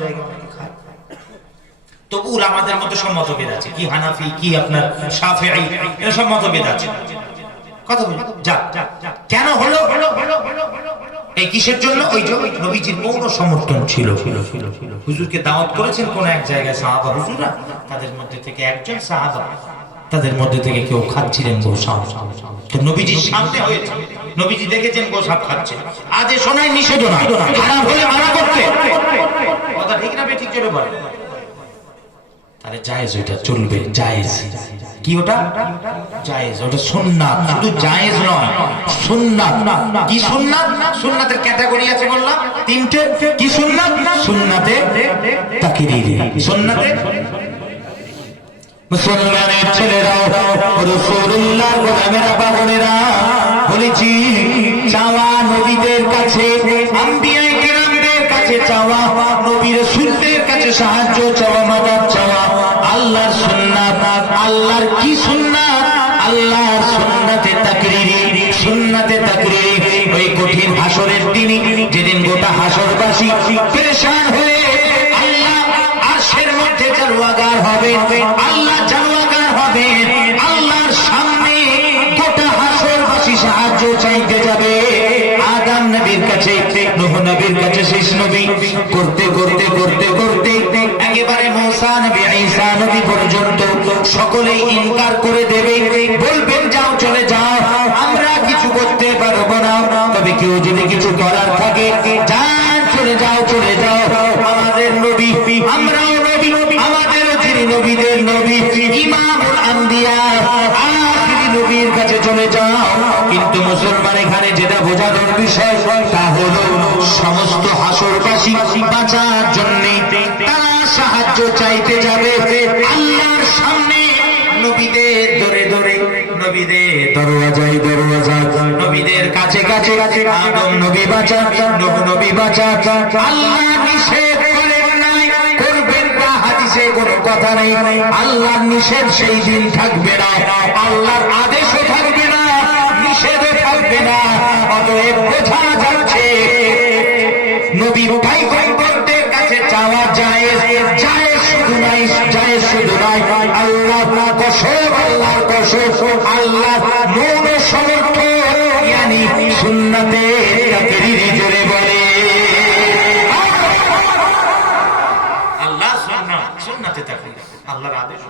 জায়গা অনেকে খায়। তবু আমাদের মধ্যে সব মতভেদ আছে, কি হানাফি কি আপনার শাফিঈ, এরা সব মতভেদ আছে। কথা বলি যা কেন হলো, এই কিসের জন্য? ওই যে নবীজির মৌন সমর্থন ছিল। হুজুরকে দাওয়াত করেছেন কোন এক জায়গায় সাহাবা হুজুররা, তাদের মধ্যে থেকে একজন সাহাবা, তাদের মধ্যে থেকে কেউ খাচ্ছিলেন গোসাপ, তো নবীজির সামনে হয়েছে, নবীজি দেখেছেন গোসাপ খাচ্ছে। আজ এ শোনায় নিষেধ নয়, হারাম হলে মানা করতে, কথা ঠিক না বেঠিক জোরে বলে? তাহলে জায়েজ, ওইটা চলবে, জায়েজ। কি ওটা? জায়েজ, ওটা সুন্নাত, শুধু জায়েজ নয় সুন্নাত। কি সুন্নাত? সুন্নাতের ক্যাটাগরি আছে বললাম তিনটে। কি সুন্নাত? সুন্নাতে তাকরীরি, সুন্নাতে মুসলমানের ছেলেরাও রাসূলুল্লাহর গোলামেরা বাবনেরা বলেছি, চাওয়া নবীদের কাছে, আম্বিয়ায়ে কেরামদের কাছে চাওয়া, নবী রাসূলদের কাছে সাহায্য চাওয়া, মাদদ চাওয়া আল্লাহর সুন্নাত। আল্লাহর কি সুন্নাত? আল্লাহর সুন্নাতে তাকরীরি, সুন্নাতে তাকরীরি। ওই কঠিন হাসরের দিনে, যেদিন গোটা হাসরবাসী পেরেশান হয়ে আল্লাহ আরশের মধ্যে জালওয়াগার হবে, আল্লাহ জালওয়াগার হবে, আল্লাহর সামনে গোটা হাসরবাসী সাহায্য চাইতে যাবে আদম নবীর কাছে, নূহ নবীর কাছে, শেষ নবী, করতে করতে করতে করতে একেবারে মুসা নবী, ঈসা নবী পর্যন্ত সকলেই ইনকার করে দেবে, বলবেন যাও চলে যাও, আমরা কিছু করতে পারবো না। তবে কেউ যদি কিছু করার থাকে, যান চলে যাও, চলে যাও, আমাদের নবী, আমরাও নবী, আমাদের যিনি নবীদের নবী, ইমামুল আম্বিয়া, আখিরি নবীর কাছে চলে যাও। কিন্তু মুসলমান এখানে যেটা বোঝানোর বিষয়, তা হলো সমস্ত হাসরবাসী বাঁচার জন্য তারা সাহায্য চাইতে যাবে আল্লাহর সামনে, নবীদের ধরে ধরে, নবীদের দরওয়াজায় দরওয়াজা, নবীদের কাছে কাছে, আদম নবী বাঁচা, নূহ নবী বাঁচা। আল্লাহ নিষেধ করেন নাই, করবেন না, হাদিসে কোনো কথা নেই। আল্লাহর নিষেধ সেই দিন থাকবে না, আল্লাহর আদেশও থাকবে না, নিষেধও থাকবে না। অতএব বোঝা যাচ্ছে নবী ভাইদের কাছে চাওয়া জায়েজ, জায়েজ শুধু নাই, জায়েজ শুধু নাই, আল্লাহ কসম, আল্লাহর কসম, আল্লাহ মৌন সমর্থন, ইয়ানি সুন্নাতে তাকরীরি জোরে বলে। আল্লাহ সুন্নাত, সুন্নাতে তাকরীরি, আল্লাহর আদেশ।